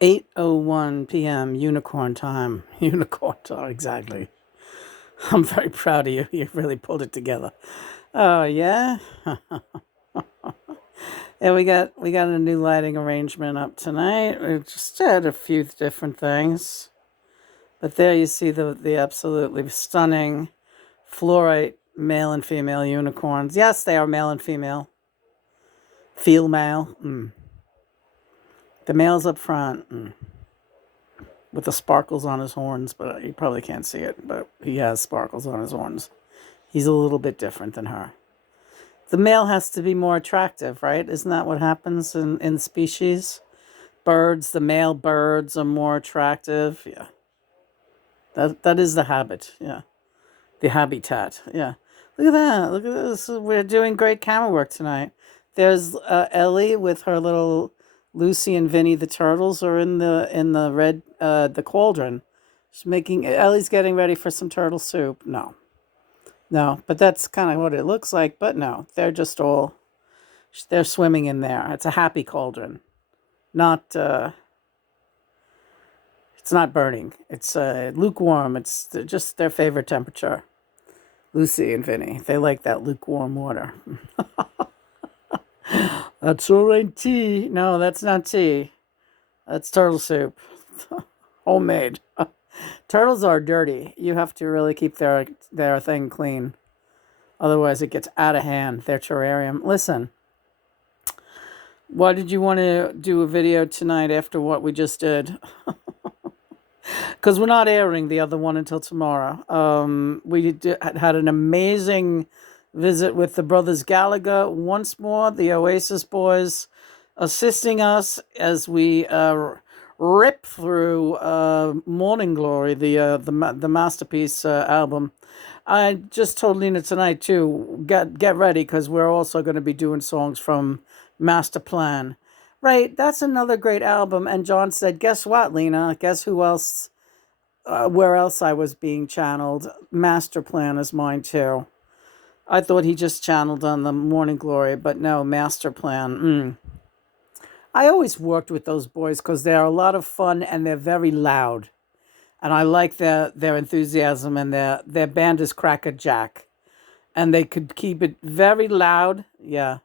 8:01 p.m. Unicorn time. Unicorn time, exactly. I'm very proud of you. You really pulled it together. Oh yeah, yeah. We got a new lighting arrangement up tonight. We just did a few different things, but there you see the absolutely stunning fluorite male and female unicorns. Yes, they are male and female. Feel male. The male's up front. With the sparkles on his horns, but you probably can't see it, but he has sparkles on his horns. He's a little bit different than her. The male has to be more attractive, right? Isn't that what happens in species? Birds, the male birds are more attractive. Yeah. That is the habit. Yeah. The habitat. Yeah. Look at that. Look at this. We're doing great camera work tonight. There's Ellie with her little Lucy and Vinny the turtles are in the red the cauldron. She's making Ellie's getting ready for some turtle soup. No. No, but that's kind of what it looks like, but no. They're swimming in there. It's a happy cauldron. Not it's not burning. It's lukewarm. It's just their favorite temperature. Lucy and Vinny. They like that lukewarm water. That's all right, tea. No, that's not tea. That's turtle soup. Homemade. Turtles are dirty. You have to really keep their thing clean. Otherwise, it gets out of hand, their terrarium. Listen, why did you want to do a video tonight after what we just did? Because we're not airing the other one until tomorrow. Had an amazing visit with the Brothers Gallagher once more, the Oasis boys, assisting us as we rip through Morning Glory, the masterpiece album. I just told Lena tonight too. Get ready because we're also going to be doing songs from Master Plan. Right, that's another great album. And John said, "Guess what, Lena? Guess who else? Where else I was being channeled? Master Plan is mine too." I thought he just channeled on the Morning Glory, but no, Master Plan. I always worked with those boys because they're a lot of fun and they're very loud. And I like their enthusiasm, and their band is Cracker Jack. And they could keep it very loud, yeah.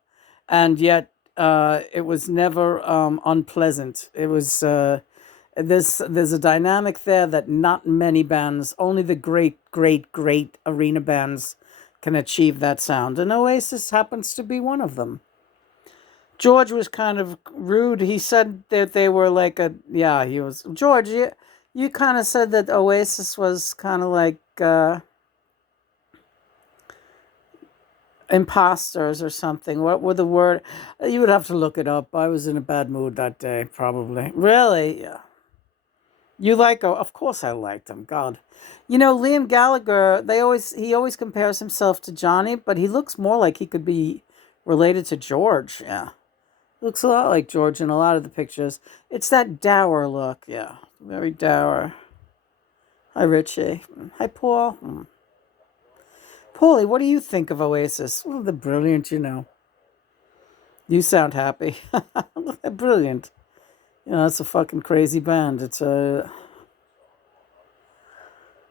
And yet it was never unpleasant. It was there's a dynamic there that not many bands, only the great, great, great arena bands can achieve that sound. And Oasis happens to be one of them. George was kind of rude. He said that they were like he was, George, you kind of said that Oasis was kind of like imposters or something. What were the word? You would have to look it up. I was in a bad mood that day, probably. Really? Yeah. You like? Oh, of course I liked him. God, Liam Gallagher. He always compares himself to Johnny, but he looks more like he could be related to George. Yeah, looks a lot like George in a lot of the pictures. It's that dour look. Yeah, very dour. Hi, Richie. Hi, Paul. Paulie, what do you think of Oasis? Oh, they're brilliant, You sound happy. They're brilliant. It's a fucking crazy band.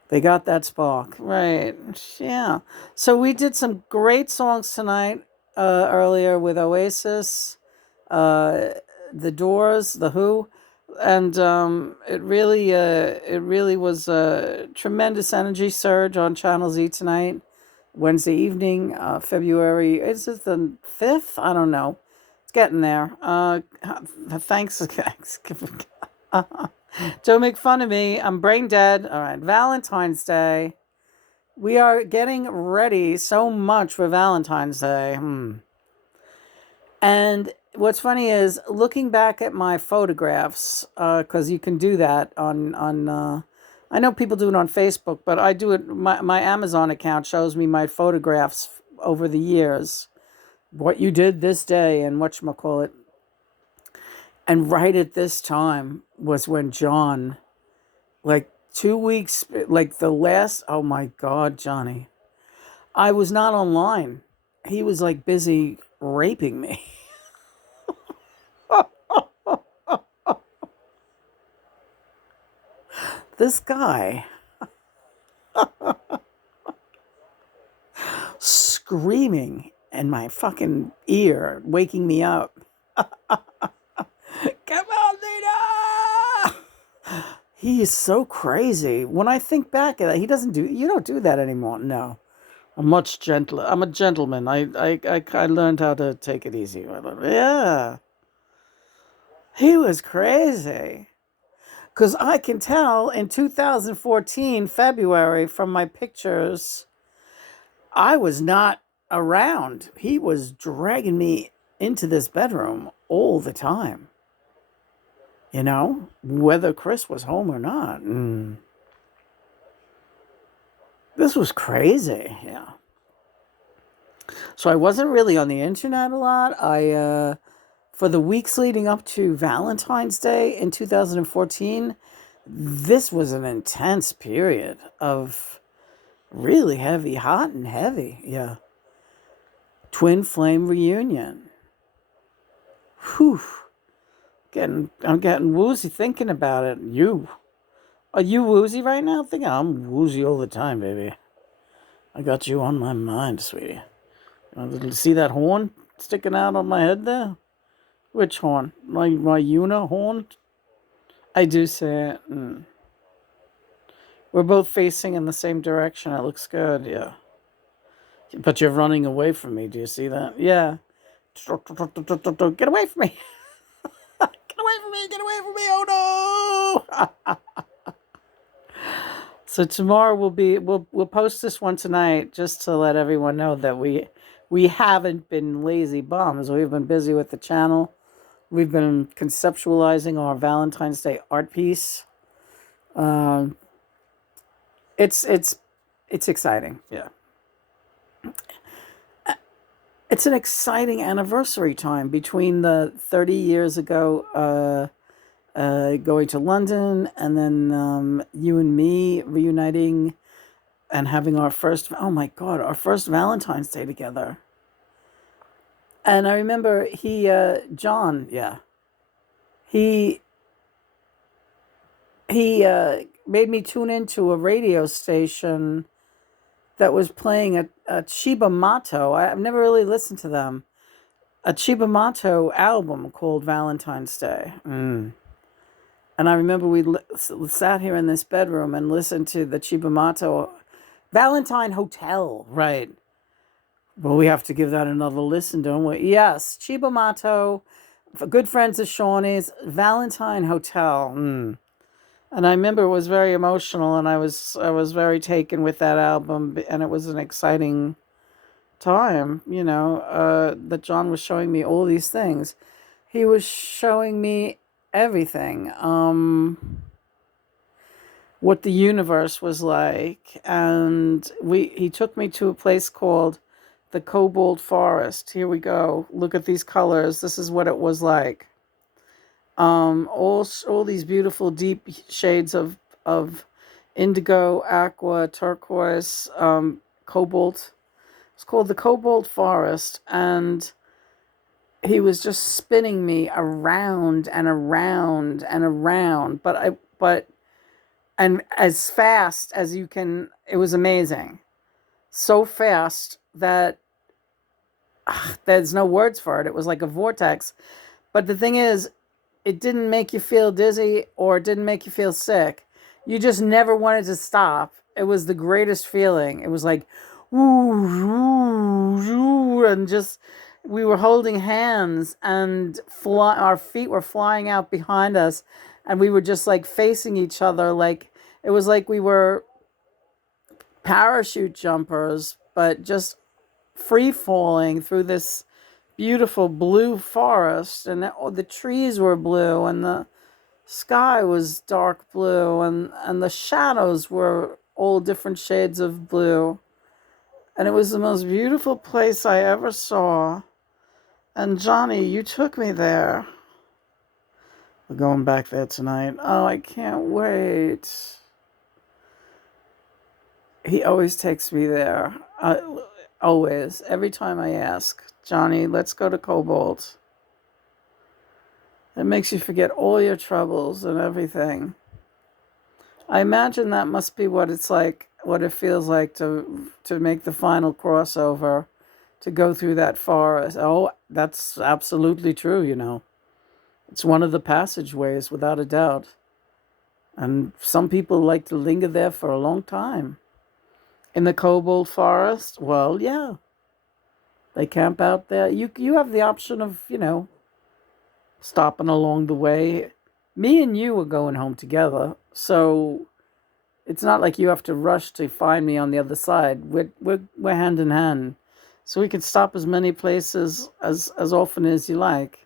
They got that spark. Right. Yeah. So we did some great songs tonight, earlier with Oasis, The Doors, The Who. And it really was a tremendous energy surge on Channel Z tonight. Wednesday evening, February, is it the 5th? I don't know. It's getting there. Thanks. Don't make fun of me. I'm brain dead. All right, Valentine's Day. We are getting ready so much for Valentine's Day. And what's funny is looking back at my photographs, because you can do that on I know people do it on Facebook, but I do it. My Amazon account shows me my photographs over the years, what you did this day and whatchamacallit. And right at this time was when John, like 2 weeks, like the last, oh my God, Johnny, I was not online. He was like busy raping me. This guy screaming in my fucking ear, waking me up. Come on, Nina! He is so crazy. When I think back at it, you don't do that anymore. No. I'm much gentler. I'm a gentleman. I learned how to take it easy. Yeah. He was crazy. Because I can tell in 2014, February, from my pictures, I was not around. He was dragging me into this bedroom all the time. You know, whether Chris was home or not. This was crazy. Yeah. So I wasn't really on the internet a lot. For the weeks leading up to Valentine's Day in 2014, this was an intense period of really heavy, hot and heavy. Yeah. Twin flame reunion. Whew. I'm getting woozy thinking about it. Are you woozy right now? I'm woozy all the time, baby. I got you on my mind, sweetie. See that horn sticking out on my head there? Which horn? My Una horn? I do see it. We're both facing in the same direction. It looks good, yeah. But you're running away from me. Do you see that? Yeah. Get away from me. Get away from me. Get away from me. Oh no. So tomorrow we'll post this one tonight just to let everyone know that we haven't been lazy bums. We've been busy with the channel. We've been conceptualizing our Valentine's Day art piece. It's exciting. Yeah. It's an exciting anniversary time between the 30 years ago going to London and then you and me reuniting and having our first Valentine's Day together. And I remember John, yeah, he made me tune into a radio station that was playing a Chiba Mato. I've never really listened to them. A Chiba Mato album called Valentine's Day. And I remember we sat here in this bedroom and listened to the Chiba Mato Valentine Hotel, right? Well, we have to give that another listen, don't we? Yes, Chiba Mato, good friends of Shawnee's, Valentine Hotel. And I remember it was very emotional, and I was very taken with that album, and it was an exciting time, that John was showing me all these things. He was showing me everything, what the universe was like, and he took me to a place called the Cobalt Forest. Here we go. Look at these colors. This is what it was like. All these beautiful deep shades of indigo, aqua, turquoise, cobalt. It's called the Cobalt Forest, and he was just spinning me around and around and around, and as fast as you can. It was amazing, so fast that there's no words for it. It was like a vortex. But the thing is, it didn't make you feel dizzy or it didn't make you feel sick. You just never wanted to stop. It was the greatest feeling. It was like, ooh, and just, we were holding hands and our feet were flying out behind us, and we were just like facing each other. Like, it was like we were parachute jumpers, but just free falling through this beautiful blue forest, and the trees were blue, and the sky was dark blue, and the shadows were all different shades of blue, and it was the most beautiful place I ever saw. And Johnny, you took me there. We're going back there tonight. Oh, I can't wait. He always takes me there. Always. Every time I ask, Johnny, let's go to Cobalt. It makes you forget all your troubles and everything. I imagine that must be what it's like, what it feels like to make the final crossover, to go through that forest. Oh, that's absolutely true, you know. It's one of the passageways, without a doubt. And some people like to linger there for a long time. In the cobalt forest, well, yeah, they camp out there. You have the option of, stopping along the way. Me and you are going home together, so it's not like you have to rush to find me on the other side. We're hand in hand, so we can stop as many places as often as you like,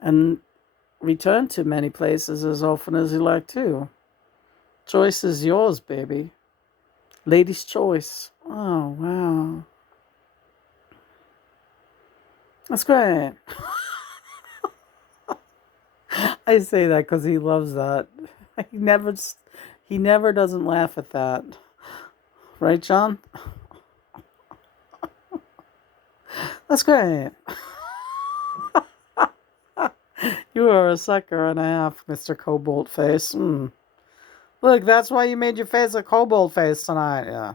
and return to many places as often as you like too. Choice is yours, baby. Lady's choice. Oh wow, that's great. I say that because he loves that. He never, he never doesn't laugh at that, right, John? That's great. You are a sucker and a half, Mr. Cobalt Face. Look, that's why you made your face a cobalt face tonight. Yeah,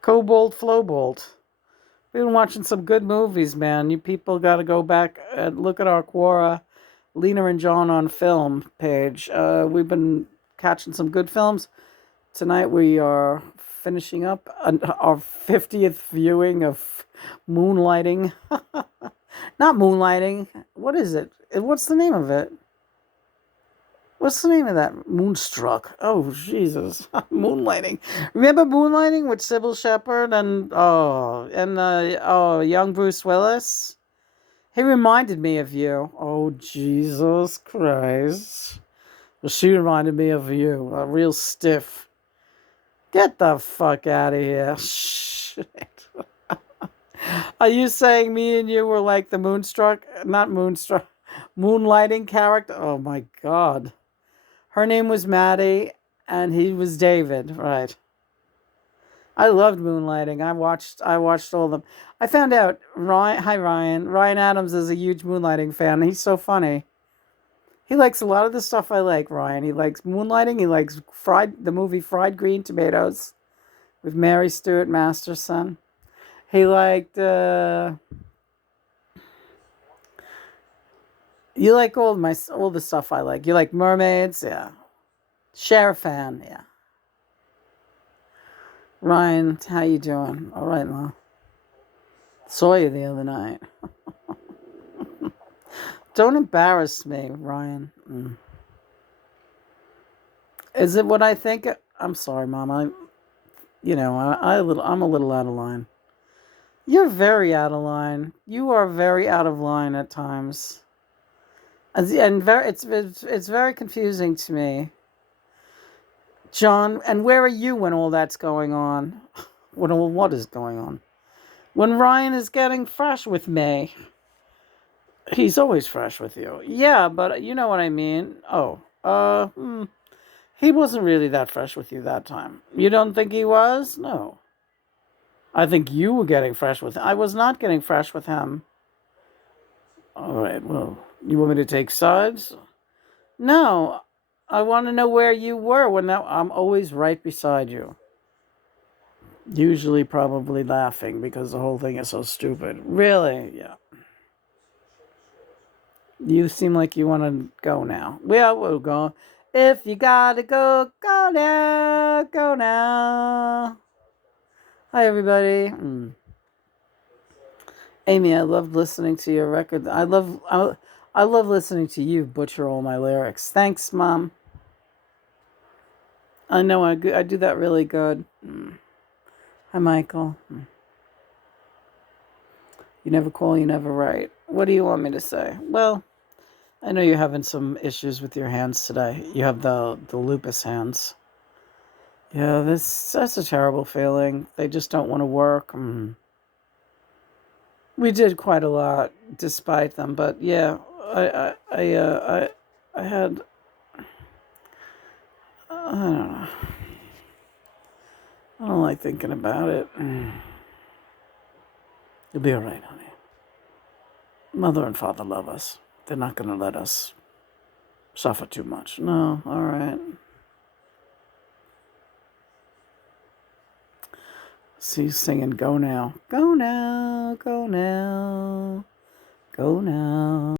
Cobalt Flowbolt. We've been watching some good movies, man. You people got to go back and look at our Quora, Lena and John on Film page. We've been catching some good films. Tonight we are finishing up our 50th viewing of Moonlighting. Not Moonlighting. What is it? What's the name of it? What's the name of that? Moonstruck. Oh, Jesus. Moonlighting. Remember Moonlighting with Sybil Shepherd and young Bruce Willis? He reminded me of you. Oh, Jesus Christ. Well, she reminded me of you. A real stiff. Get the fuck out of here. Shit. Are you saying me and you were like the not Moonstruck, Moonlighting character? Oh my God. Her name was Maddie and he was David, right. I loved Moonlighting. I watched all of them. I found out Ryan, hi Ryan. Ryan Adams is a huge Moonlighting fan. He's so funny. He likes a lot of the stuff I like, Ryan. He likes Moonlighting. He likes the movie Fried Green Tomatoes with Mary Stuart Masterson. He liked you like all the stuff I like. You like mermaids, yeah. Sheriff fan, yeah. Ryan, how you doing? All right, Ma. Saw you the other night. Don't embarrass me, Ryan. Is it what I think? I'm sorry, Mom. I'm a little out of line. You're very out of line. You are very out of line at times, and it's very confusing to me, John. And where are you when all that's going on? What is going on? When Ryan is getting fresh with me, he's always fresh with you. Yeah, but you know what I mean. Oh, he wasn't really that fresh with you that time. You don't think he was? No. I think you were getting fresh with him. I was not getting fresh with him. All right, well, you want me to take sides? No, I want to know where you were when I'm always right beside you. Usually probably laughing because the whole thing is so stupid. Really? Yeah. You seem like you want to go now. Well, we'll go. If you gotta go, go now, go now. Hi, everybody. Amy, I love listening to your record. I love listening to you butcher all my lyrics. Thanks, Mom. I know I do that really good. Hi, Michael. You never call, you never write. What do you want me to say? Well, I know you're having some issues with your hands today. You have the lupus hands. Yeah, that's a terrible feeling. They just don't want to work. We did quite a lot despite them, but yeah, I had I don't know. I don't like thinking about it. You'll be all right, honey. Mother and father love us. They're not going to let us suffer too much. No, all right. See, singing, go now. Go now, go now, go now.